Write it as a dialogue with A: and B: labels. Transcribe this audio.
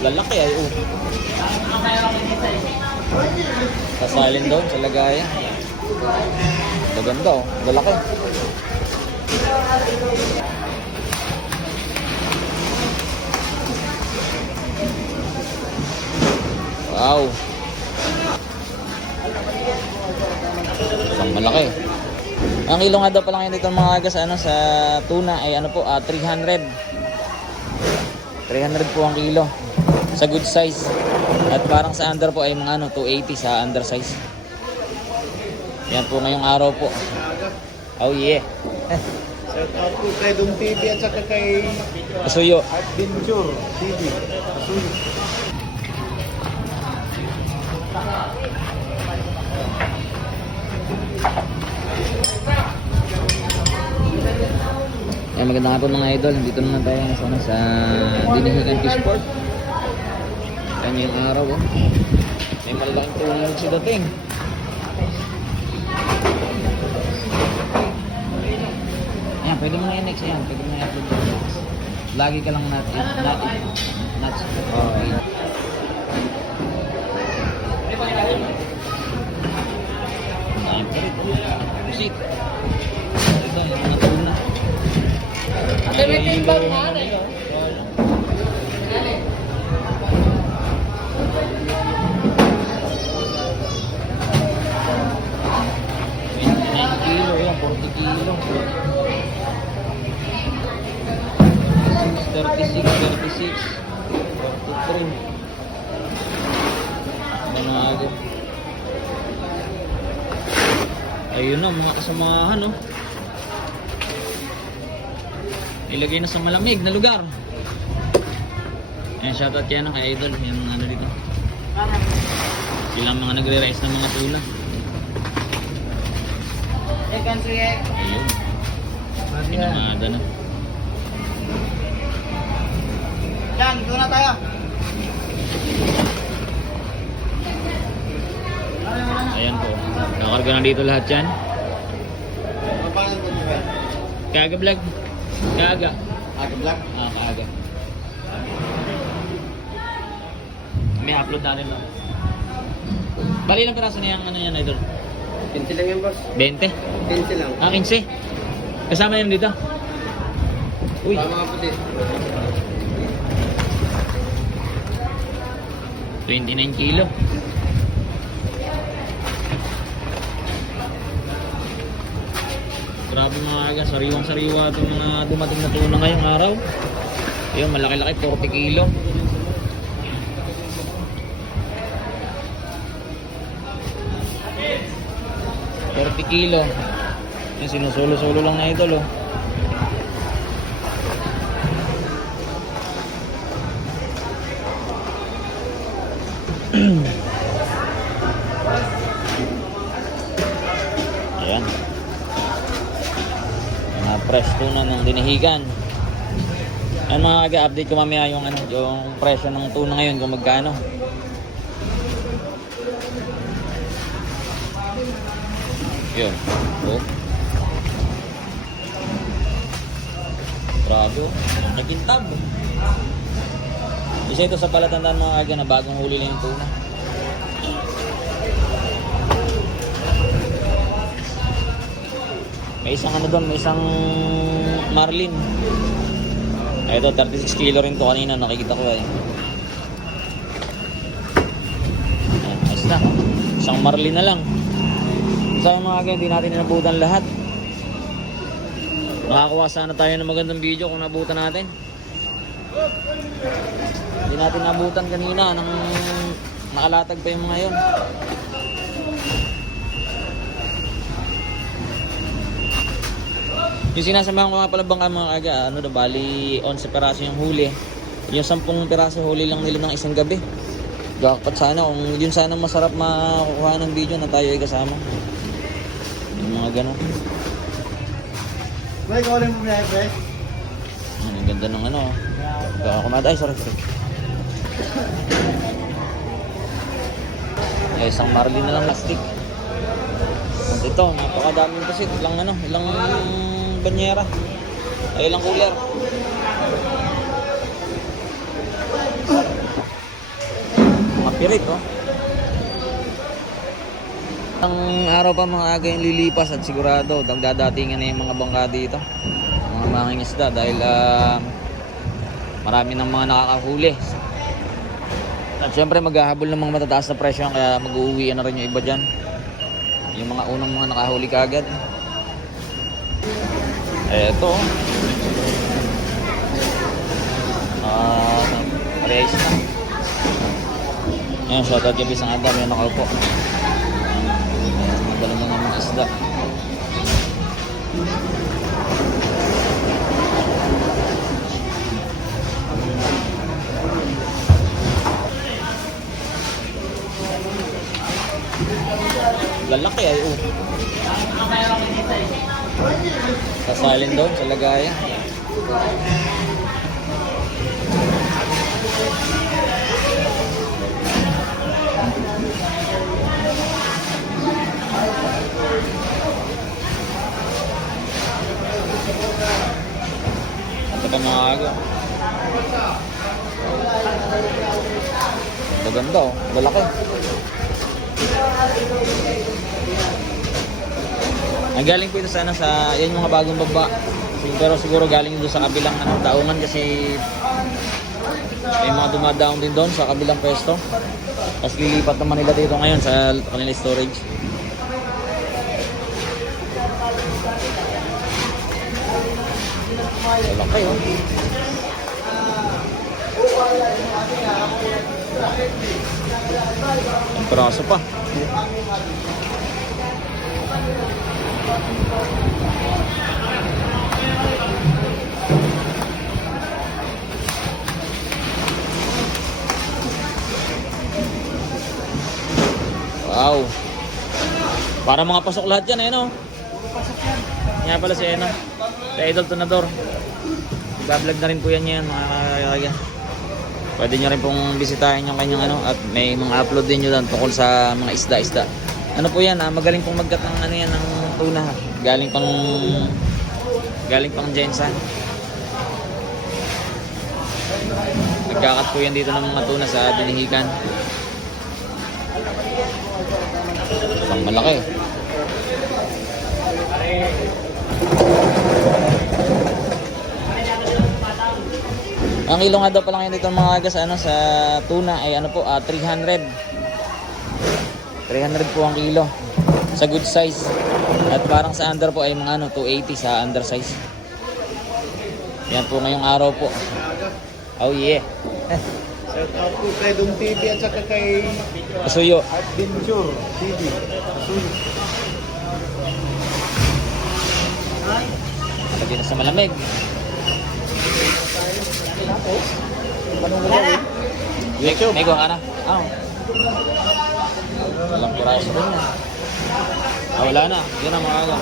A: Lalaki ay oh. Sasalin doon sa lagayan. Maganda oh. Lalaki. Wow. Isang malaki. Ang kilo nga daw pala ngayon dito mga aga sa ano sa tuna ay ano po ah, 300. 300 po ang kilo sa good size. At parang sa under po ay mga ano 280 sa under size. Yan po ngayong araw po. Oh yeah.
B: Shout out po kay Dum TV at saka kay
A: Kasuyo.
B: Adventure TV. Asuyo.
A: Ay maganda nga po mga idol. Dito naman tayo sa, ano, sa Dinihigan Yung araw oh. May malalaking tulog sa dating. Ayan, pwede mo na yung next. Ayan, pwede mo na i-upload next. Lagi ka lang nat nat nuts. Okay. Ayan, pwede. Pusit. Ito, yung mga tuna.
C: Ate, may timbang na eh.
A: kilo, 40 kilo. 36, 36, 43. Ano agad? Ayun na, mga kasamahan, oh. Ilagay na sa malamig na lugar. Ayan, shoutout kaya ng kay Idol. Yan, ano dito. Silang mga nagre-rice ng mga tuna.
C: Ikan sige.
A: Ayun. Pinamada na.
C: Yan, doon na tayo.
A: Ayan po. Kakarga na dito lahat yan.
B: Ba?
A: Kaga vlog. Kaga.
B: Aga Black.
A: Ah, kaga. May upload natin lang. Bali lang piraso na yung ano yan, idol?
B: 20 lang yan, boss.
A: 20?
B: 20 lang.
A: Ah, 15? Kasama yun dito? Uy,
B: Tama nga puti.
A: 29 kilo. Grabe mga aga, sariwang sariwa itong mga dumating na tuna ngayong araw. Ayun, malaki-laki, 40 kilo. Kilo. Yan, sinusulo-sulo lang na idol, oh. Ayan. Mga fresh tuna ng dinihigan. Ano mga aga-update ko mamaya yung ano, yung presyo ng tuna ngayon kung magkano. Yun. Oh. Grabe. Nagintab. Isa ito sa palatandaan mga aga na bagong huli lang yung tuna. May isang ano doon, may isang marlin. Ay, ito, 36 kilo rin to kanina, nakikita ko eh. Ayan, ayos na. Isang marlin na lang. Sa mga aga, hindi natin inabutan lahat. Makakuha sana tayo ng magandang video kung nabutan natin. Hindi natin nabutan kanina nang nakalatag pa yung mga yun. Yung sinasamahan ko nga pala bang mga aga, ano na bali 11 peraso yung huli. Yung 10 peraso huli lang nila ng isang gabi. Jackpot sana kung yun sana masarap makukuha ng video na tayo ay kasama. Yung mga ganun.
B: Rin mo ba, pre?
A: Ano, ang ganda ng ano. Kakakumada. Ay, sorry, sorry. Eh, isang marlin na lang plastic. At ito, napakadaming kasi. Ilang ano, ilang banyera. Ay, ilang cooler. Pirit, oh. Ang araw pa mga aga yung lilipas at sigurado dagdadatingan na yung mga bangka dito. Mga manging isda dahil ah, marami ng mga nakakahuli. At syempre maghahabol ng mga matataas na presyo kaya mag-uuwi na rin yung iba dyan. Yung mga unang mga nakahuli kagad. Eto. Ah, parehas na. Ayan, shoutout kay Bisang Adam, yung nakaupo. Isda. Lalaki ay oh. Sasalin doon sa lagayan. Mga aga. Maganda oh. Lalaki. Ang galing po ito sana sa yan mga bagong baba. Pero siguro galing doon sa kabilang ano, daungan kasi may mga dumadaong din doon sa kabilang pwesto. Tapos lilipat naman nila dito ngayon sa kanilang storage. Malaki oh. Ang piraso pa. Wow. Para mga pasok lahat yan, eh, no? Nga pala si Eno. Si Idol Tunador. Ibablog na rin po yan yan, mga kaya. Pwede nyo rin pong bisitahin yung kanyang ano at may mga upload din nyo doon tungkol sa mga isda-isda. Ano po yan, ah, magaling pong magkat ng ano yan ng tuna. ha. Galing pang galing pang Jensan. Nagkakat po yan dito ng mga tuna sa binihikan. Isang malaki. Ang kilo nga daw pala ngayon dito mga aga sa, ano, sa tuna ay ano po, ah, 300. 300 po ang kilo. Sa good size. At parang sa under po ay mga ano, 280 sa undersize. Yan po ngayong araw po. Oh yeah.
B: Shout out po kay Dong TV at saka kay
A: Kasuyo.
B: Adventure TV. Sulit.
A: Lagyan na sa malamig. May, may kuha ka na? Ano? Walang piraso doon na. Ah, wala na. Yan ang mga aga.